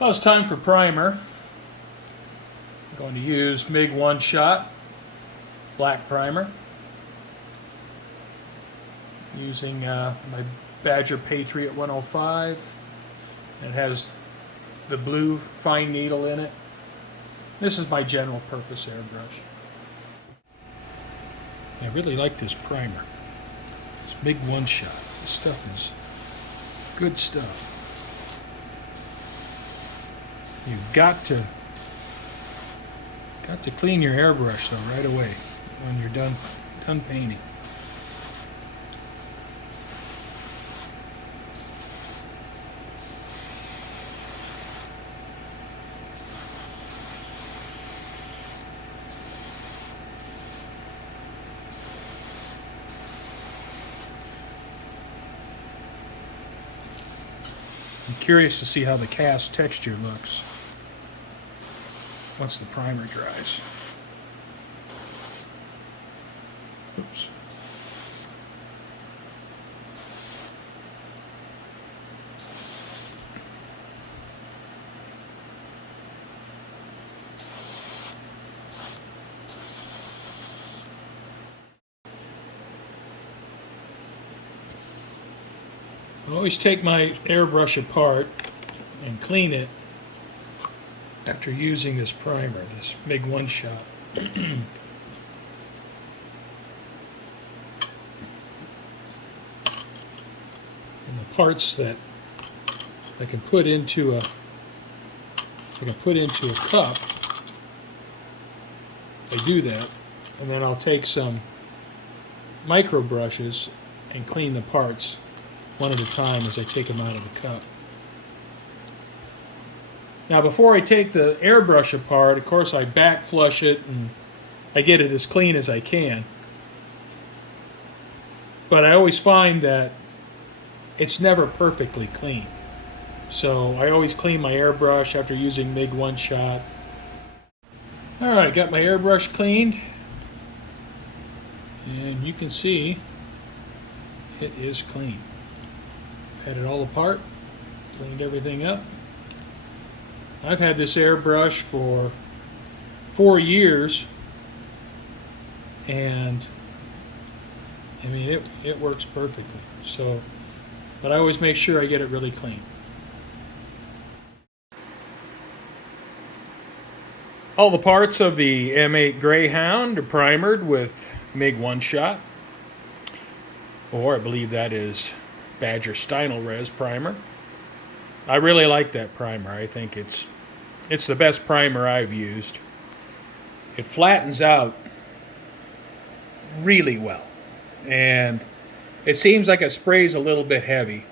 Well, it's time for primer. I'm going to use MIG One Shot black primer using my Badger Patriot 105. It has the blue fine needle in it. This is my general purpose airbrush. I really like this primer. It's MIG One Shot. This stuff is good stuff. You've got to clean your airbrush though right away when you're done painting. I'm curious to see how the cast texture looks once the primer dries. Oops. I always take my airbrush apart and clean it after using this primer, this MIG One Shot. And the parts that I can put into a cup, I do that, and then I'll take some micro brushes and clean the parts one at a time as I take them out of the cup. Now before I take the airbrush apart, of course I back flush it and I get it as clean as I can. But I always find that it's never perfectly clean. So I always clean my airbrush after using MIG One Shot. Alright, got my airbrush cleaned. And you can see it is clean. Had it all apart, cleaned everything up. I've had this airbrush for 4 years, and I mean it works perfectly. So, but I always make sure I get it really clean. All the parts of the M8 Greyhound are primered with MIG One Shot, or I believe that is Badger Stynel Res primer. I really like that primer. I think it's the best primer I've used. It flattens out really well, and it seems like it sprays a little bit heavy,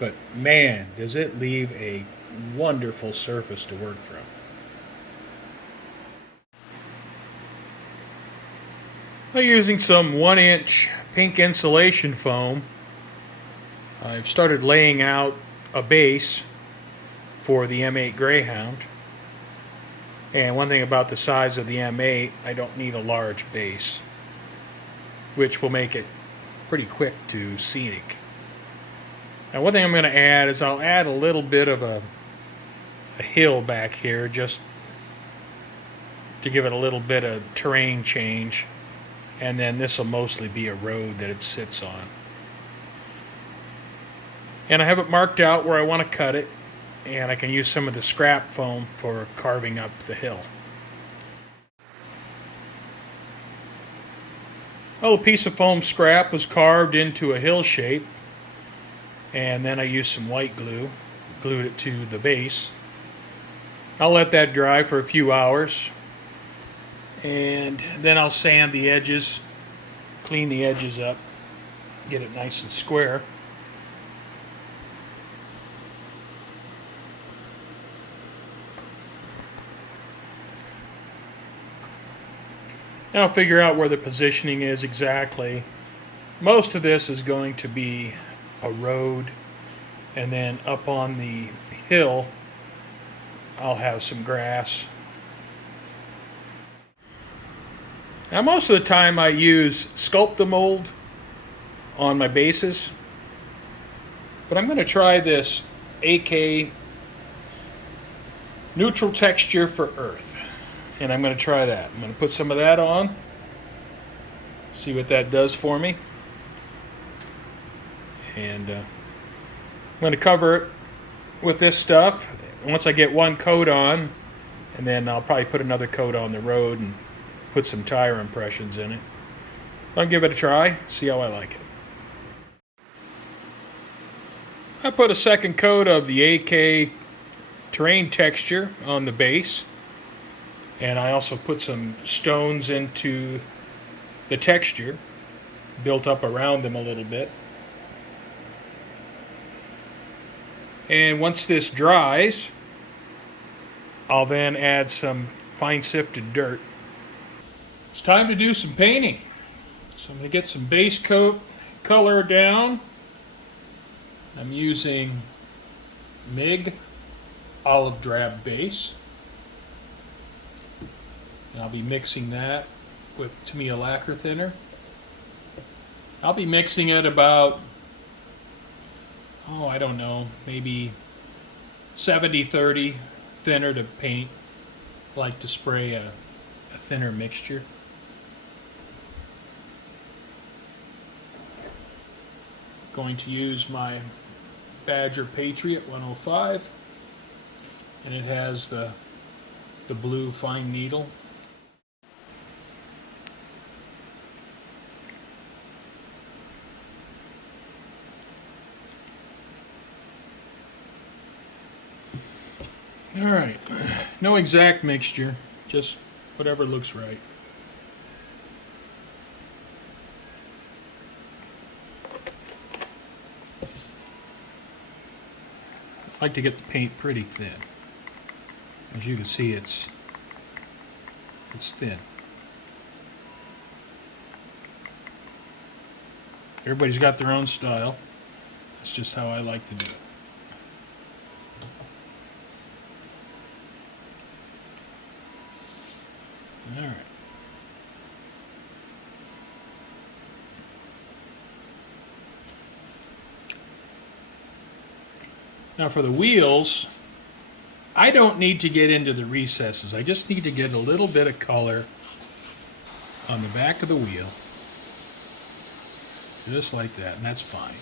but man, does it leave a wonderful surface to work from. I'm using some 1-inch pink insulation foam. I've started laying out a base for the M8 Greyhound. And one thing about the size of the M8, I don't need a large base, which will make it pretty quick to scenic. Now one thing I'm going to add is I'll add a little bit of a hill back here just to give it a little bit of terrain change. And then this will mostly be a road that it sits on. And I have it marked out where I want to cut it, and I can use some of the scrap foam for carving up the hill. Well, a piece of foam scrap was carved into a hill shape, and then I used some white glue, glued it to the base. I'll let that dry for a few hours, and then I'll sand the edges, clean the edges up, get it nice and square. Now I'll figure out where the positioning is exactly. Most of this is going to be a road, and then up on the hill I'll have some grass. Now most of the time I use Sculpt-A-Mold on my bases, but I'm going to try this AK neutral texture for earth. And I'm going to try that. I'm going to put some of that on, see what that does for me. And I'm going to cover it with this stuff. Once I get one coat on, and then I'll probably put another coat on the road and put some tire impressions in it. I'll give it a try, see how I like it. I put a second coat of the AK terrain texture on the base, and I also put some stones into the texture, built up around them a little bit. And once this dries, I'll then add some fine sifted dirt. It's time to do some painting. So I'm going to get some base coat color down. I'm using MIG Olive Drab base. And I'll be mixing that with Tamiya lacquer thinner. I'll be mixing it about, I don't know, maybe 70-30 thinner to paint. I like to spray a thinner mixture. Going to use my Badger Patriot 105, and it has the blue fine needle. All right, no exact mixture, just whatever looks right. I like to get the paint pretty thin. As you can see, it's thin. Everybody's got their own style. That's just how I like to do it. All right. Now for the wheels, I don't need to get into the recesses. I just need to get a little bit of color on the back of the wheel. Just like that, and that's fine.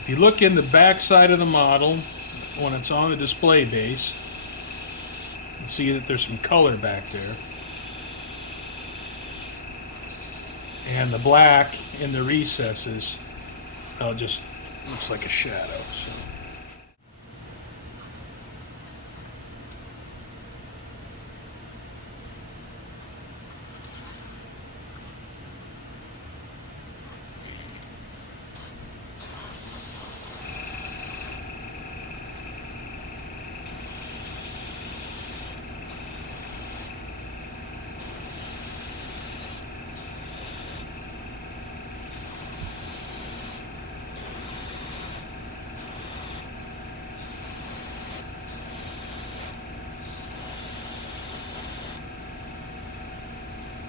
If you look in the back side of the model, when it's on the display base, you can see that there's some color back there. And the black in the recesses, just looks like a shadow. So.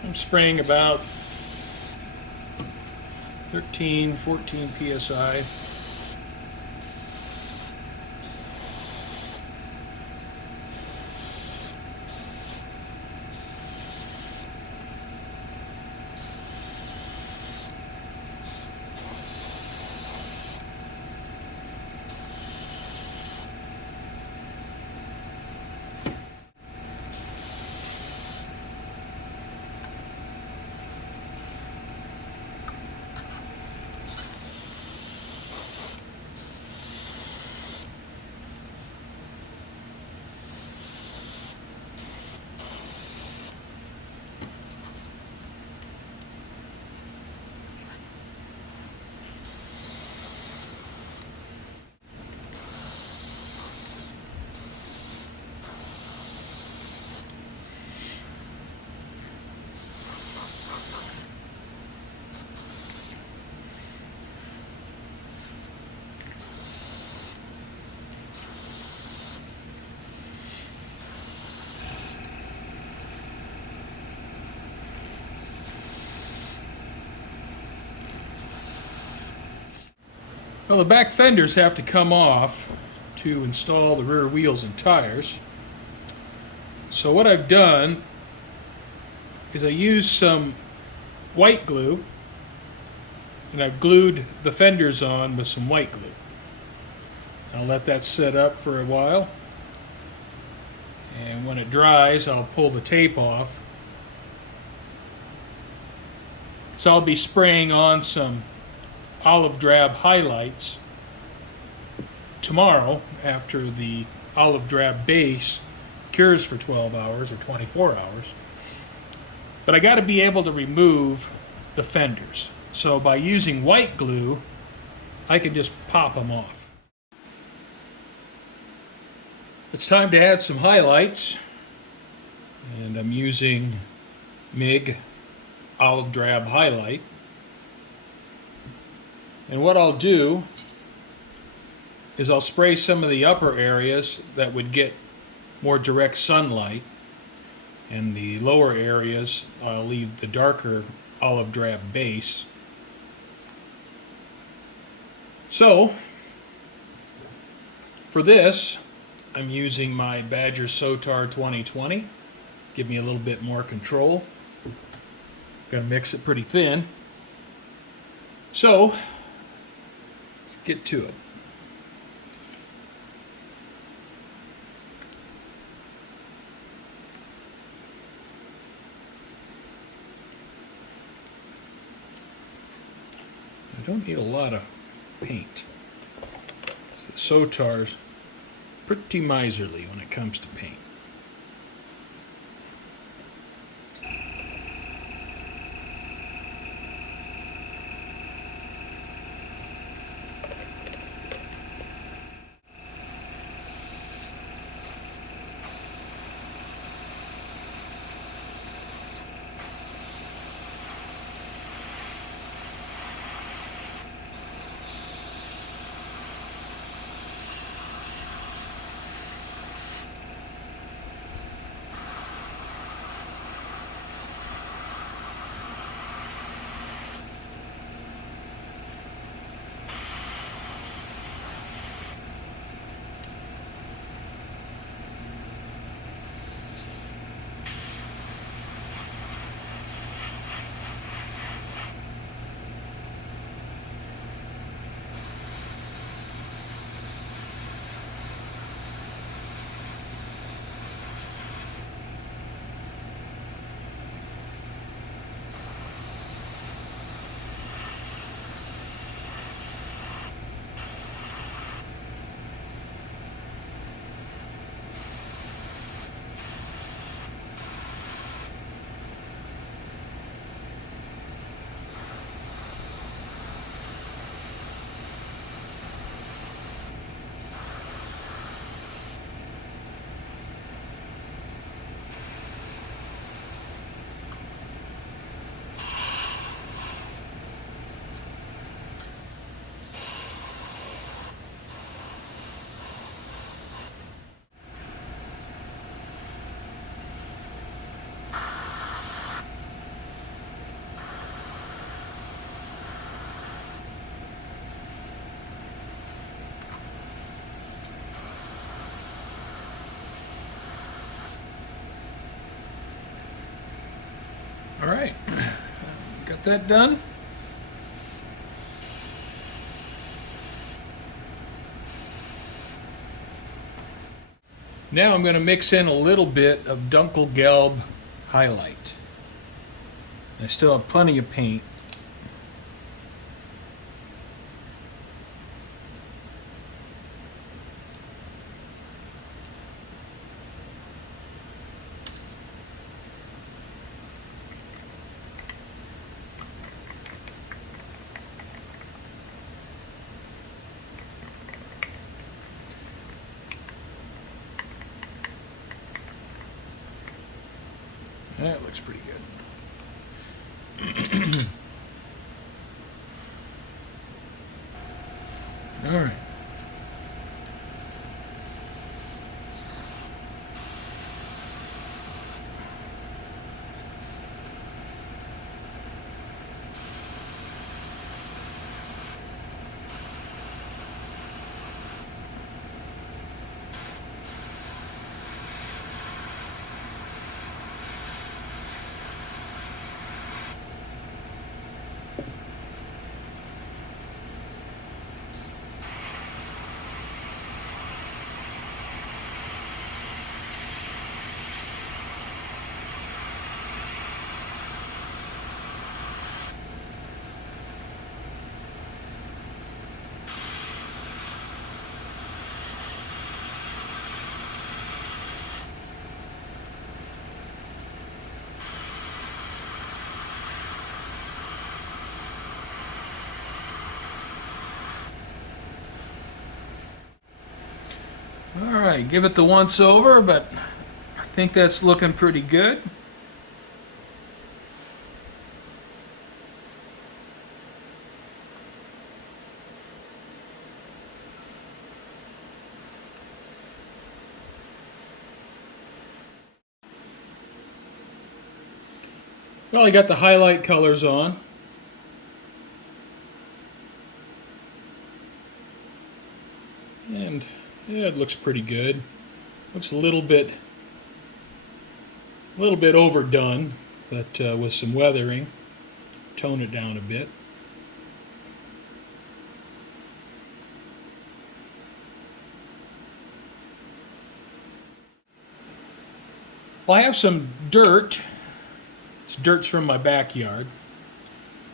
I'm spraying about 13, 14 psi. Well, the back fenders have to come off to install the rear wheels and tires. So what I've done is I used some white glue and I've glued the fenders on with some white glue. I'll let that set up for a while, and when it dries I'll pull the tape off. So I'll be spraying on some Olive Drab highlights tomorrow after the Olive Drab base cures for 12 hours or 24 hours. But I got to be able to remove the fenders. So by using white glue, I can just pop them off. It's time to add some highlights, and I'm using MIG Olive Drab highlight. And what I'll do is I'll spray some of the upper areas that would get more direct sunlight, and the lower areas I'll leave the darker Olive Drab base. So for this I'm using my Badger Sotar 2020. Give me a little bit more control. Gonna mix it pretty thin. So let's get to it. I don't need a lot of paint. The Sotar's pretty miserly when it comes to paint. All right, got that done. Now I'm going to mix in a little bit of Dunkelgelb highlight. I still have plenty of paint. That looks pretty good. All right. Alright, give it the once over, but I think that's looking pretty good. Well, I got the highlight colors on. And yeah, it looks pretty good. Looks a little bit overdone, but with some weathering, tone it down a bit. Well, I have some dirt. This dirt's from my backyard,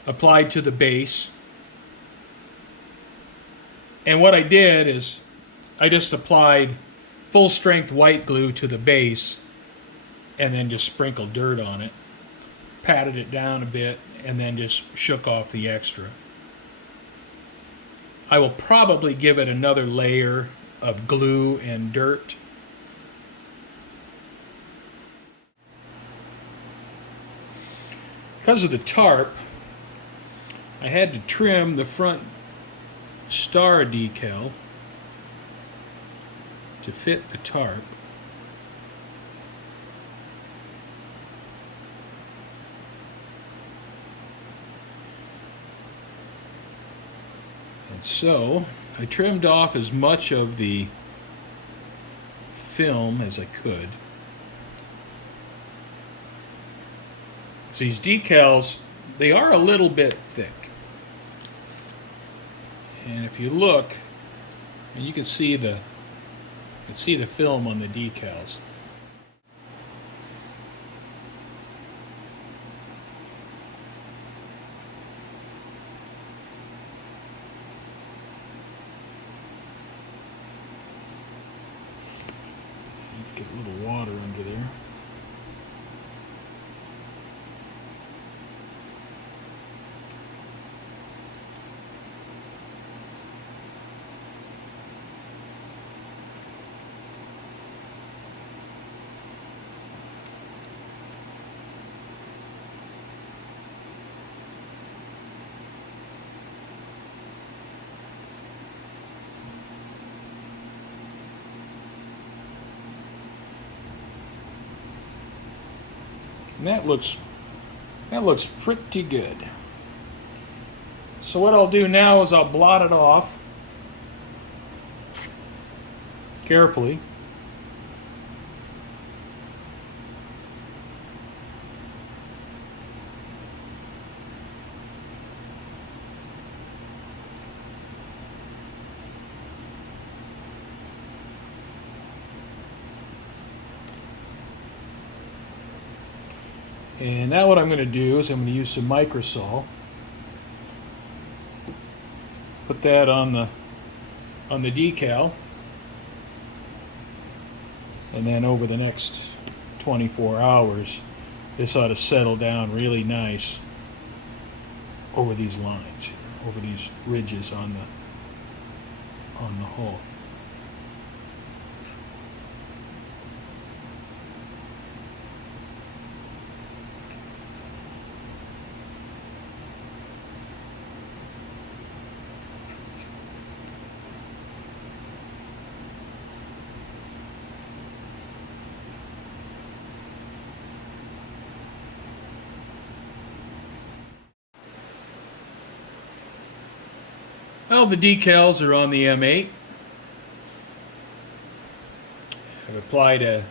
applied to the base. And what I did is I just applied full strength white glue to the base and then just sprinkled dirt on it, patted it down a bit, and then just shook off the extra. I will probably give it another layer of glue and dirt. Because of the tarp, I had to trim the front star decal to fit the tarp. And so I trimmed off as much of the film as I could. These decals, they are a little bit thick. And if you look, and you can see the film on the decals. Get a little water under there. And that looks pretty good. So what I'll do now is I'll blot it off carefully. And now what I'm going to do is I'm going to use some microsol. Put that on the decal. And then over the next 24 hours, this ought to settle down really nice over these lines, over these ridges on the hull. Well, the decals are on the M8. I've applied a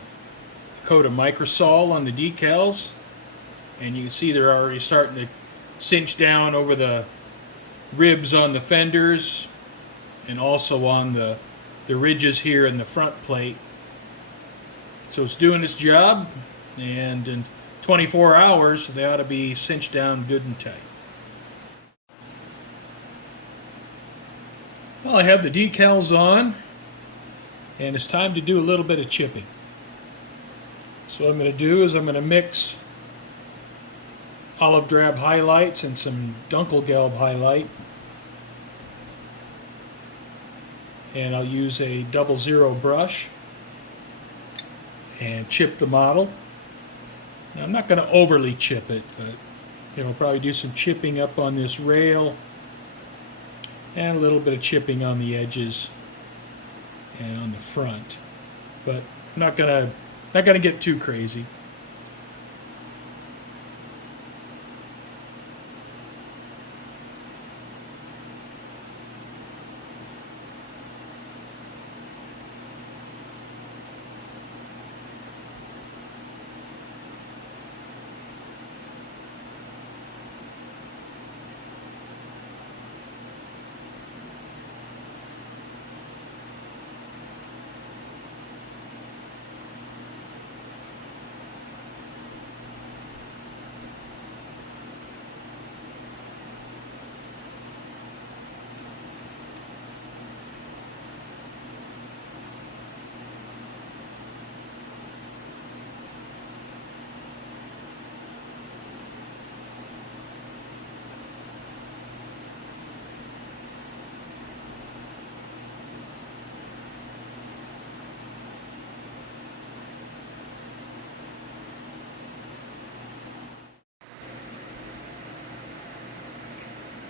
coat of microsol on the decals, and you can see they're already starting to cinch down over the ribs on the fenders and also on the ridges here in the front plate. So it's doing its job, and in 24 hours they ought to be cinched down good and tight. Well, I have the decals on, and it's time to do a little bit of chipping. So what I'm going to do is I'm going to mix Olive Drab highlights and some Dunkelgelb highlight, and I'll use a 00 brush and chip the model. Now, I'm not going to overly chip it, but probably do some chipping up on this rail and a little bit of chipping on the edges and on the front. But I'm not gonna get too crazy.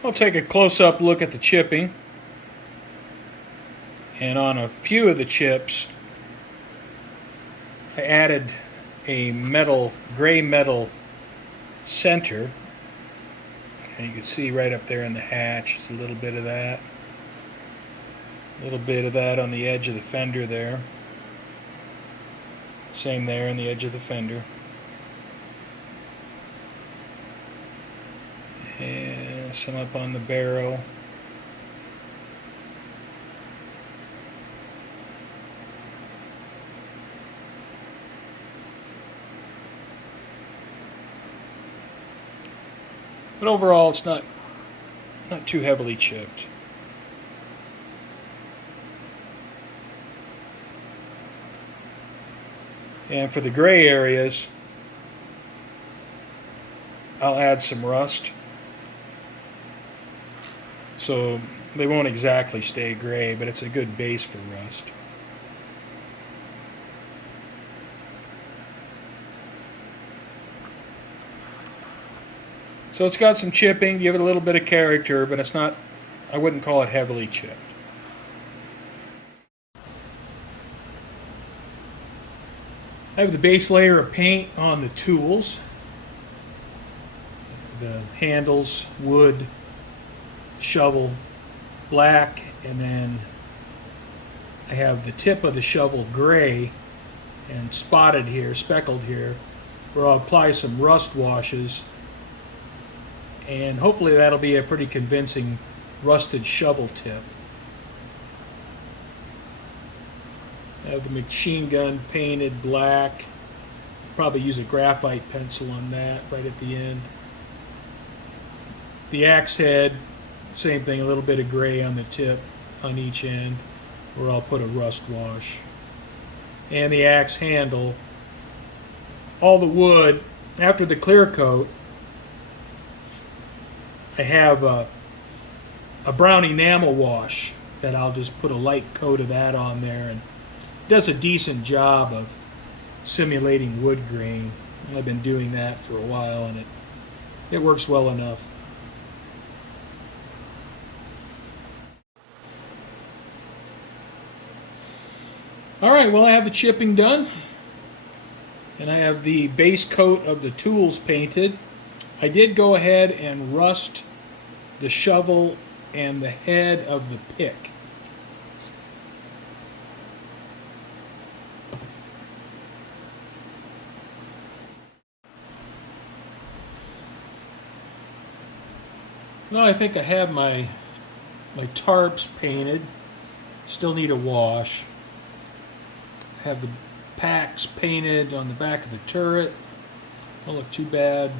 I'll take a close-up look at the chipping, and on a few of the chips I added a gray metal center, and you can see right up there in the hatch, it's a little bit of that, on the edge of the fender there, same there on the edge of the fender, and some up on the barrel. But overall, it's not too heavily chipped. And for the gray areas, I'll add some rust. So they won't exactly stay gray, but it's a good base for rust. So it's got some chipping, give it a little bit of character, but I wouldn't call it heavily chipped. I have the base layer of paint on the tools. The handles, wood, shovel, black, and then I have the tip of the shovel gray and spotted here, speckled here, where I'll apply some rust washes, and hopefully that'll be a pretty convincing rusted shovel tip. I have the machine gun painted black. Probably use a graphite pencil on that right at the end. The axe head, same thing, a little bit of gray on the tip on each end, where I'll put a rust wash. And the axe handle, all the wood, after the clear coat, I have a brown enamel wash that I'll just put a light coat of that on there, and it does a decent job of simulating wood grain. I've been doing that for a while, and it works well enough. Alright, well, I have the chipping done, and I have the base coat of the tools painted. I did go ahead and rust the shovel and the head of the pick. Well, I think I have my tarps painted. Still need a wash. I have the packs painted on the back of the turret. Don't look too bad.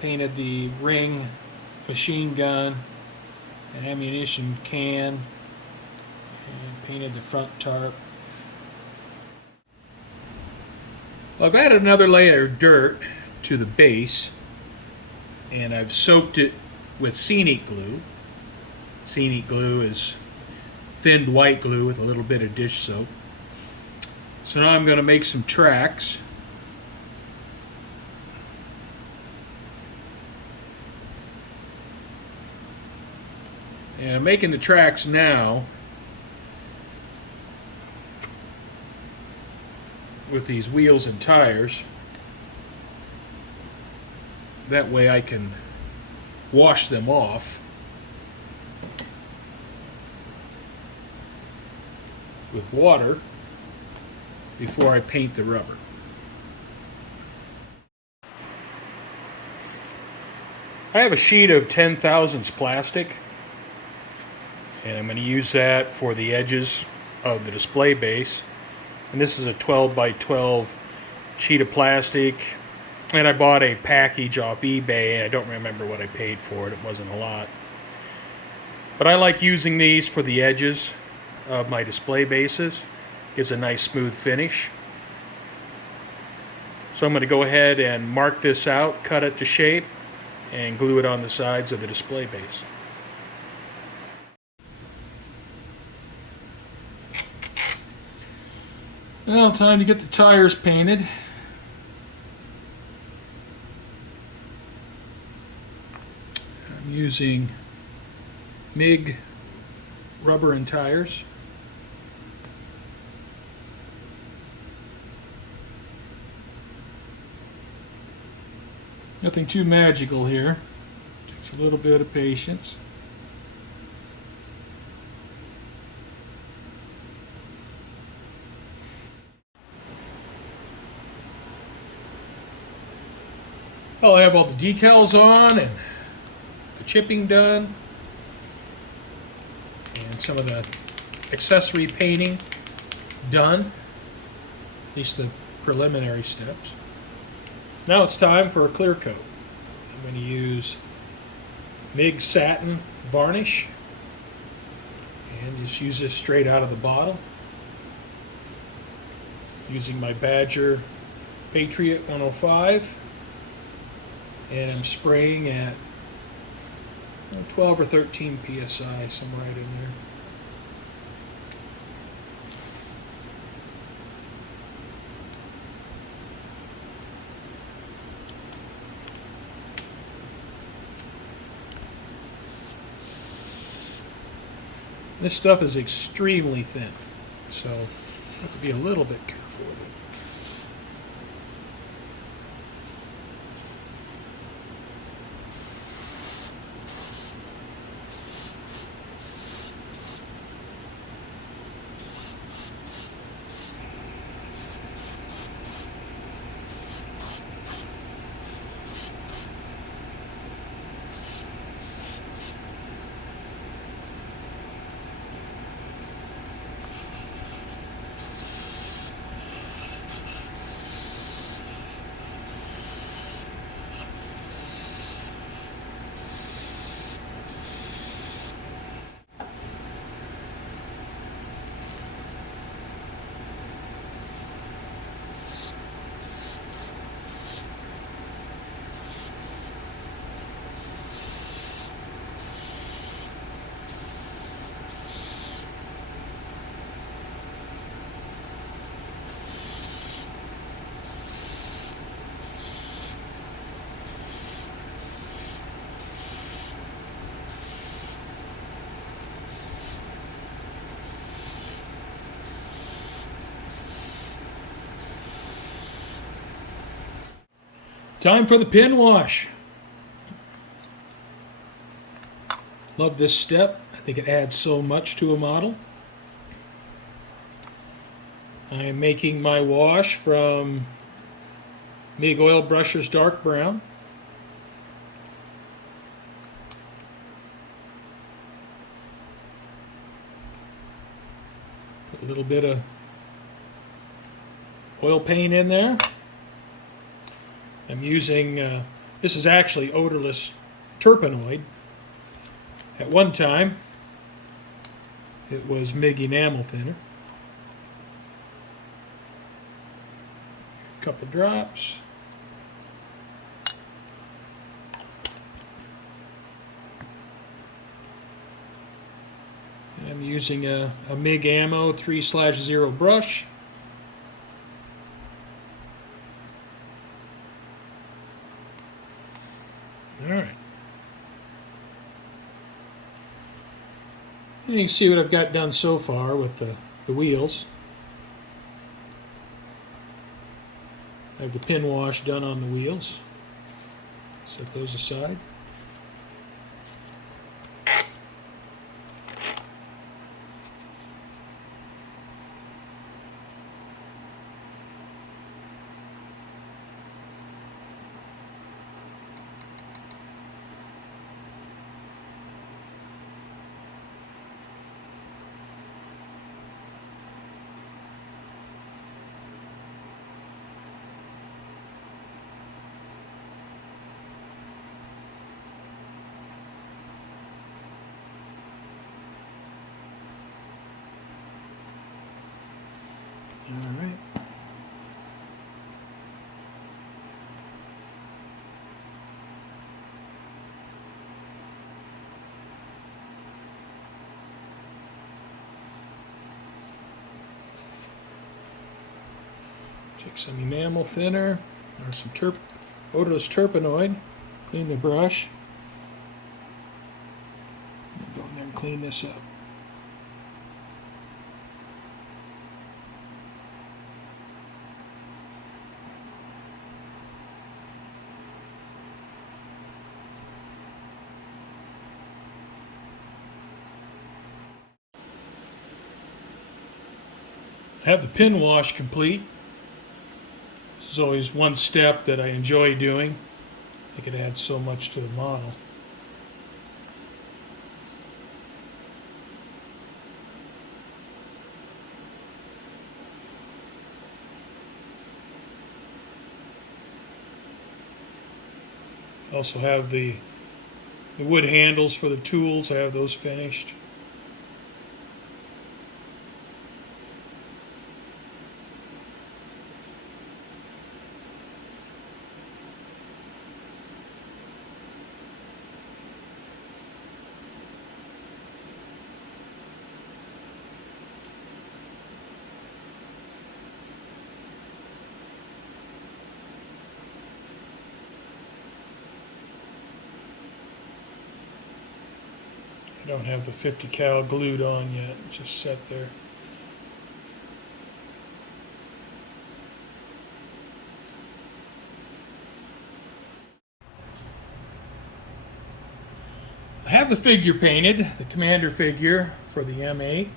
Painted the ring, machine gun, and ammunition can. And painted the front tarp. Well, I've added another layer of dirt to the base, and I've soaked it with scenic glue. Scenic glue is thinned white glue with a little bit of dish soap. So now I'm going to make some tracks. And I'm making the tracks now with these wheels and tires. That way I can wash them off with water before I paint the rubber. I have a sheet of 10 thousandths plastic, and I'm going to use that for the edges of the display base. And this is a 12 by 12 sheet of plastic, and I bought a package off eBay. I don't remember what I paid for it. It wasn't a lot. But I like using these for the edges of my display bases. Gives a nice smooth finish. So I'm going to go ahead and mark this out, cut it to shape, and glue it on the sides of the display base. Now, time to get the tires painted. I'm using MIG rubber and tires. Nothing too magical here. Takes a little bit of patience. Well, I have all the decals on and the chipping done and some of the accessory painting done, at least the preliminary steps. So now it's time for a clear coat. I'm going to use MIG Satin Varnish, and just use this straight out of the bottle. Using my Badger Patriot 105. And I'm spraying at 12 or 13 psi, somewhere right in there. This stuff is extremely thin, so you have to be a little bit careful with it. Time for the pin wash. Love this step. I think it adds so much to a model. I am making my wash from MIG Oil Brusher's Dark Brown. Put a little bit of oil paint in there. I'm using, this is actually odorless terpenoid. At one time, it was MIG enamel thinner. A couple drops. And I'm using a MIG Ammo 3/0 brush. Alright. And you can see what I've got done so far with the wheels. I have the pin wash done on the wheels. Set those aside. All right. Take some enamel thinner or some odorless turpenoid. Clean the brush. Go in there and clean this up. I have the pin wash complete. This is always one step that I enjoy doing. I think it adds so much to the model. I also have the wood handles for the tools. I have those finished. I don't have the 50 cal glued on yet, just set there. I have the figure painted, the commander figure for the M8.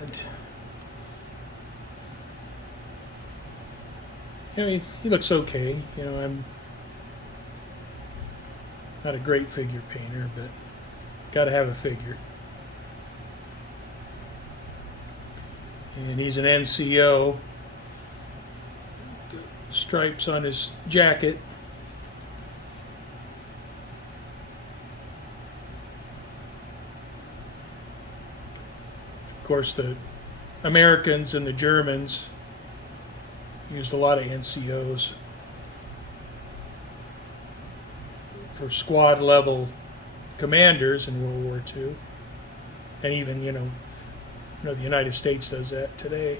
And you know, he looks okay. You know, I'm not a great figure painter, but got to have a figure. And he's an NCO. The stripes on his jacket. Of course, the Americans and the Germans used a lot of NCOs for squad level commanders in World War II, and even you know the United States does that today.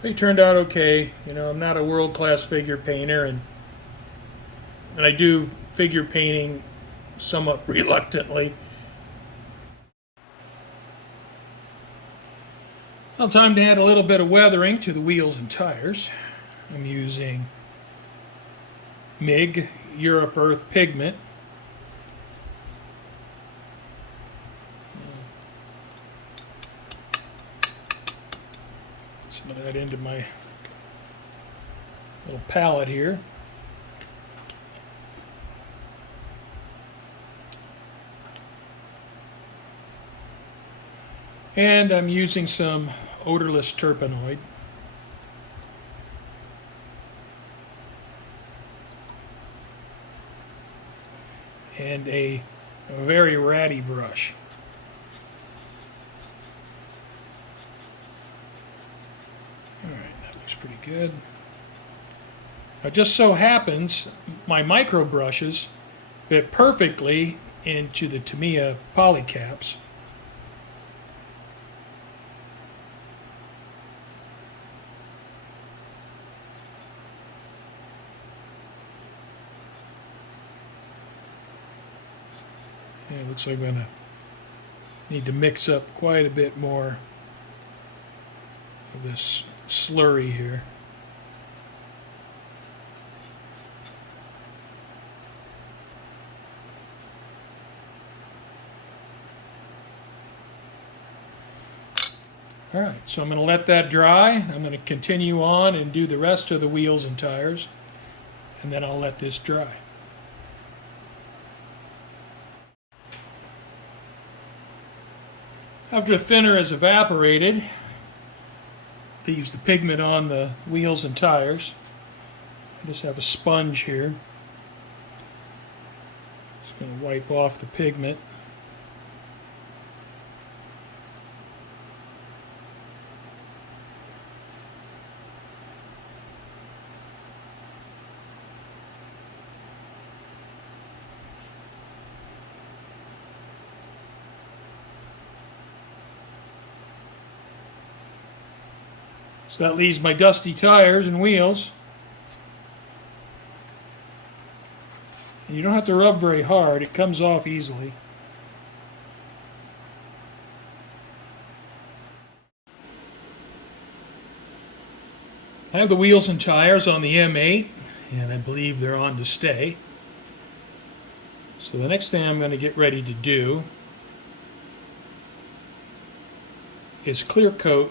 But he turned out okay. You know, I'm not a world-class figure painter, and I do figure painting somewhat reluctantly. Well, time to add a little bit of weathering to the wheels and tires. I'm using MIG Europe Earth pigment. Some of that into my little palette here. And I'm using some odorless turpenoid. And a very ratty brush. Alright, that looks pretty good. It just so happens my micro brushes fit perfectly into the Tamiya polycaps. Yeah, it looks like I'm going to need to mix up quite a bit more of this slurry here. Alright, so I'm going to let that dry. I'm going to continue on and do the rest of the wheels and tires, and then I'll let this dry. After the thinner has evaporated, leaves the pigment on the wheels and tires. I just have a sponge here. Just going to wipe off the pigment. So that leaves my dusty tires and wheels. And you don't have to rub very hard, it comes off easily. I have the wheels and tires on the M8, and I believe they're on to stay. So the next thing I'm going to get ready to do is clear coat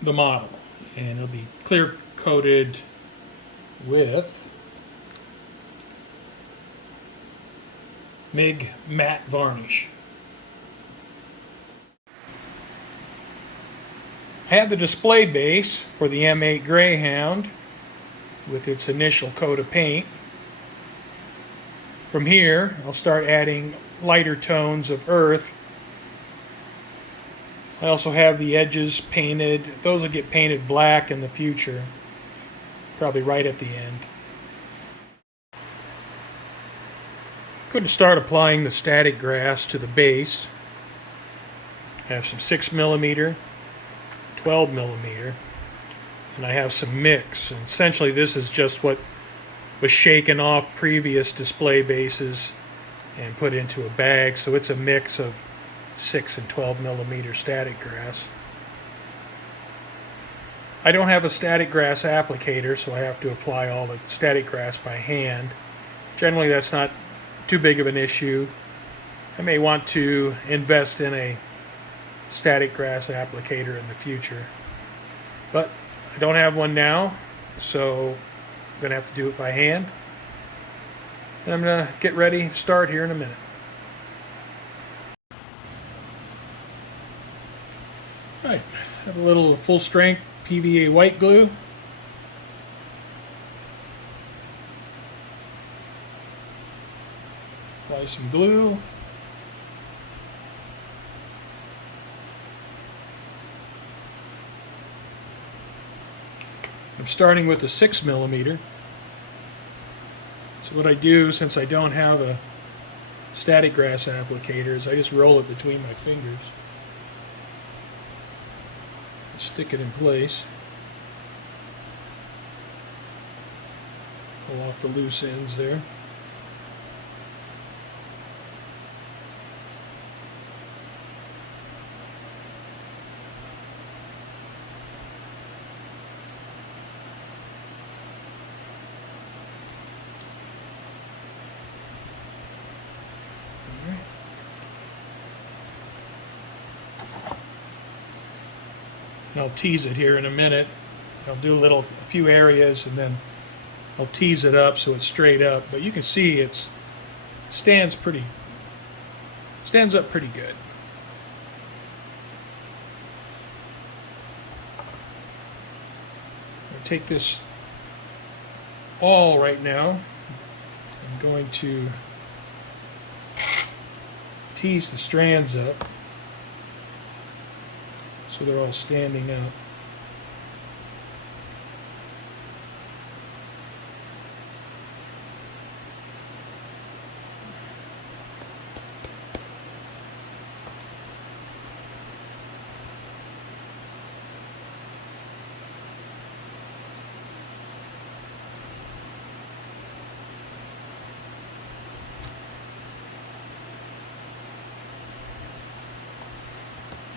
the model. And it'll be clear coated with MIG matte varnish. I had the display base for the M8 Greyhound with its initial coat of paint. From here, I'll start adding lighter tones of earth. I also have the edges painted. Those will get painted black in the future, probably right at the end. Going to start applying the static grass to the base. I have some 6mm, 12mm, and I have some mix. And essentially this is just what was shaken off previous display bases and put into a bag, so it's a mix of 6 and 12mm static grass. I don't have a static grass applicator, so I have to apply all the static grass by hand. Generally that's not too big of an issue. I may want to invest in a static grass applicator in the future, but I don't have one now, so I'm going to have to do it by hand. And I'm going to get ready to start here in a minute. Right, have a little full strength PVA white glue. Apply some glue. I'm starting with a 6mm. So what I do, since I don't have a static grass applicator, is I just roll it between my fingers. Stick it in place. Pull off the loose ends there. I'll tease it here in a minute. I'll do a few areas and then I'll tease it up so it's straight up. But you can see it stands up pretty good. I'll take this all right now. I'm going to tease the strands up so they're all standing up.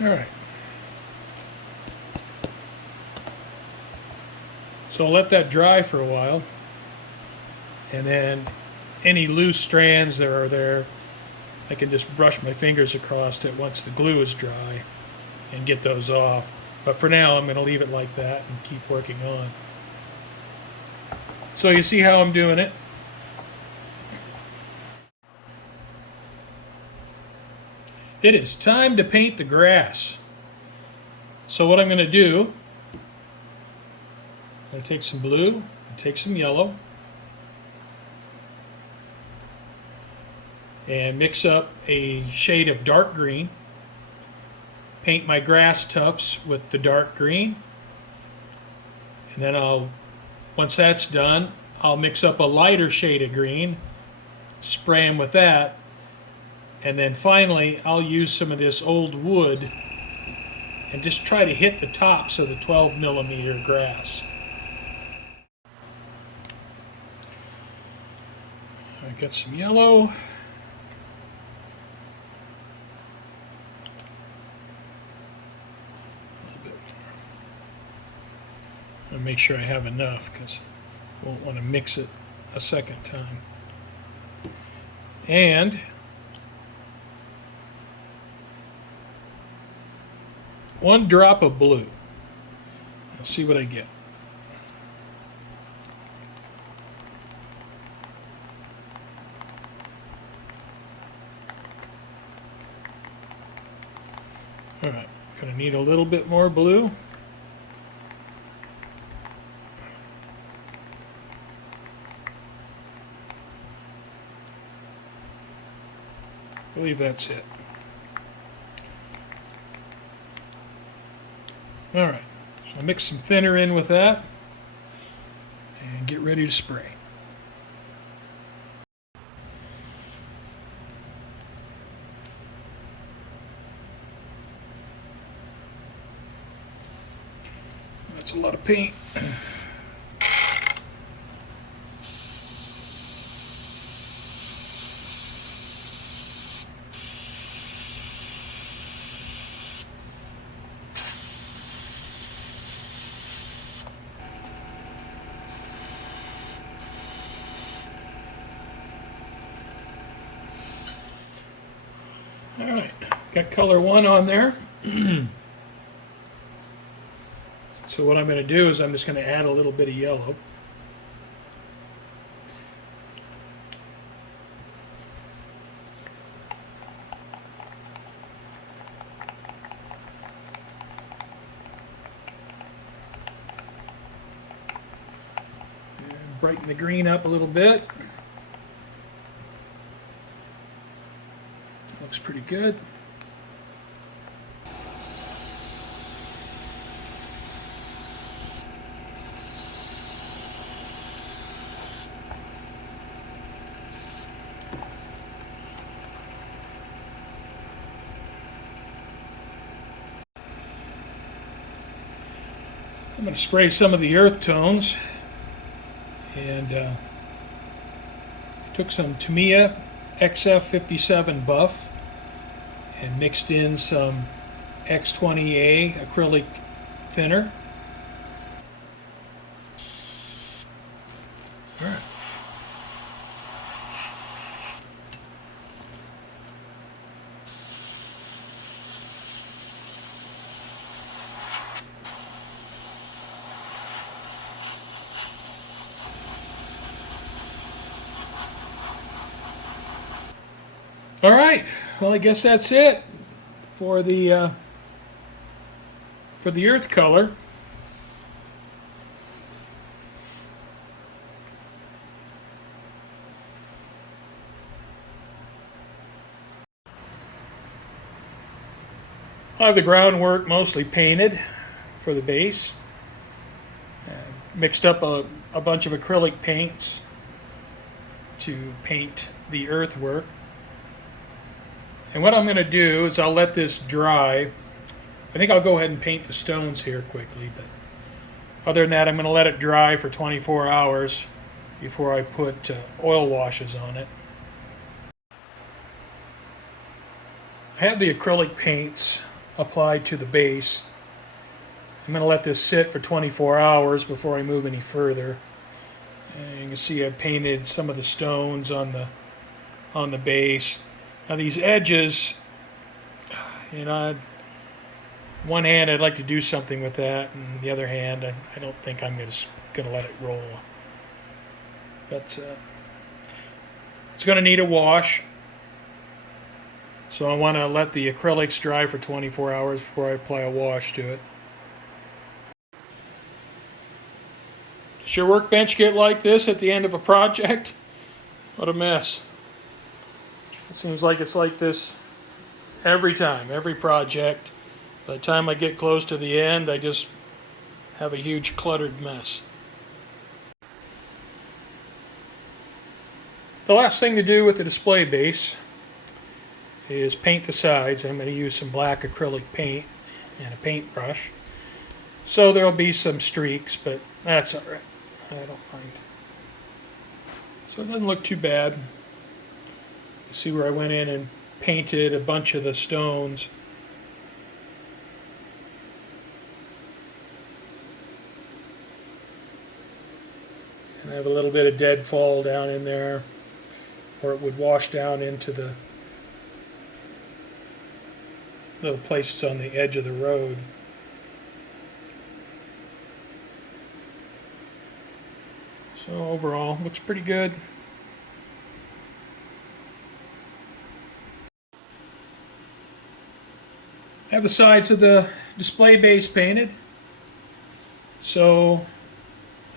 Alright. So I'll let that dry for a while. And then any loose strands that are there, I can just brush my fingers across it once the glue is dry and get those off. But for now, I'm going to leave it like that and keep working on. So you see how I'm doing it? It is time to paint the grass. So what I'm going to do, I'm going to take some blue and take some yellow and mix up a shade of dark green. Paint my grass tufts with the dark green. And then once that's done, I'll mix up a lighter shade of green, spray them with that, and then finally I'll use some of this old wood and just try to hit the tops of the 12mm grass. I got some yellow. I'll make sure I have enough because I won't want to mix it a second time. And one drop of blue. Let's see what I get. Alright, gonna need a little bit more blue. I believe that's it. Alright, so I'll mix some thinner in with that and get ready to spray. That's a lot of paint. Alright, got color 1 on there. So what I'm going to do is I'm just going to add a little bit of yellow. And brighten the green up a little bit. Looks pretty good. I'm going to spray some of the earth tones, and took some Tamiya XF57 buff and mixed in some X20A acrylic thinner. All right. All right, well, I guess that's it for the earth color. I have the groundwork mostly painted for the base. Mixed up a bunch of acrylic paints to paint the earthwork. And what I'm going to do is I'll let this dry. I think I'll go ahead and paint the stones here quickly, but other than that, I'm going to let it dry for 24 hours before I put oil washes on it. I have the acrylic paints applied to the base. I'm going to let this sit for 24 hours before I move any further. And you can see I painted some of the stones on the base. Now these edges, one hand I'd like to do something with that, and the other hand I don't think I'm going to let it roll. But it's going to need a wash. So I want to let the acrylics dry for 24 hours before I apply a wash to it. Does your workbench get like this at the end of a project? What a mess. It seems like it's like this every time, every project. By the time I get close to the end, I just have a huge cluttered mess. The last thing to do with the display base is paint the sides. I'm going to use some black acrylic paint and a paintbrush. So there'll be some streaks, but that's alright. I don't mind. So it doesn't look too bad. You see where I went in and painted a bunch of the stones. And I have a little bit of deadfall down in there, or it would wash down into the little places on the edge of the road. So overall, looks pretty good. I have the sides of the display base painted. So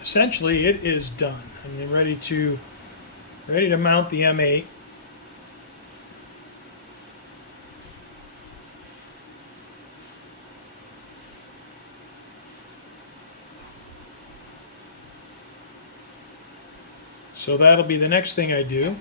essentially it is done. I'm ready to mount the M8. So that'll be the next thing I do.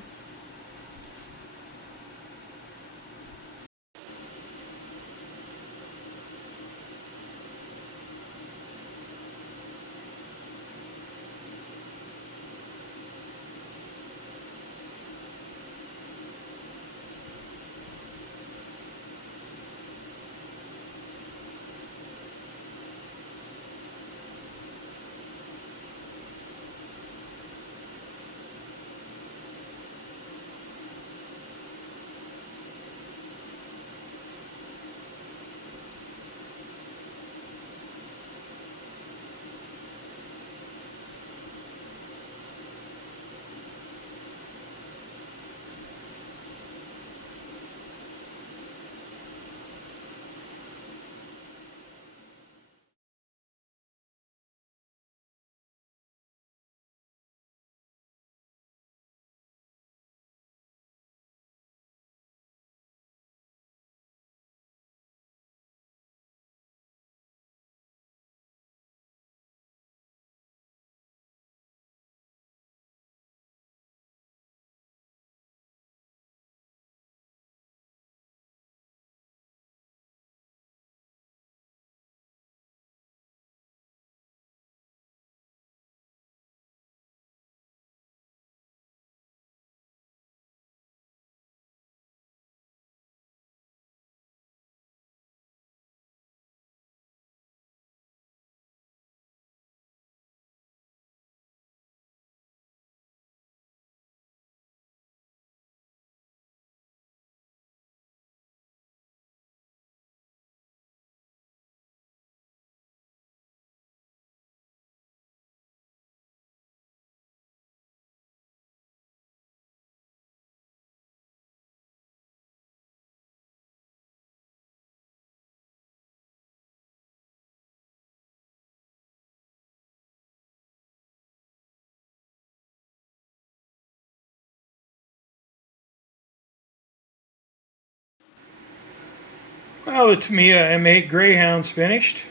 Well, the Tamiya M8 Greyhound's finished,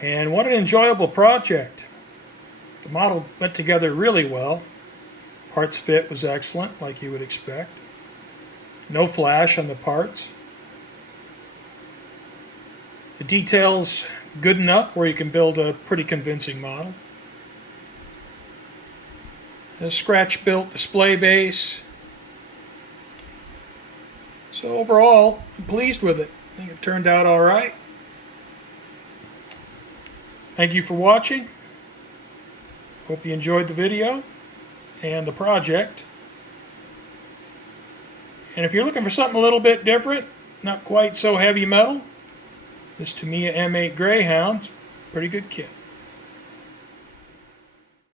and what an enjoyable project. The model went together really well. Parts fit was excellent, like you would expect. No flash on the parts. The details good enough where you can build a pretty convincing model. A scratch-built display base. So overall, I'm pleased with it. I think it turned out all right. Thank you for watching. Hope you enjoyed the video and the project. And if you're looking for something a little bit different, not quite so heavy metal, this Tamiya M8 Greyhound, pretty good kit.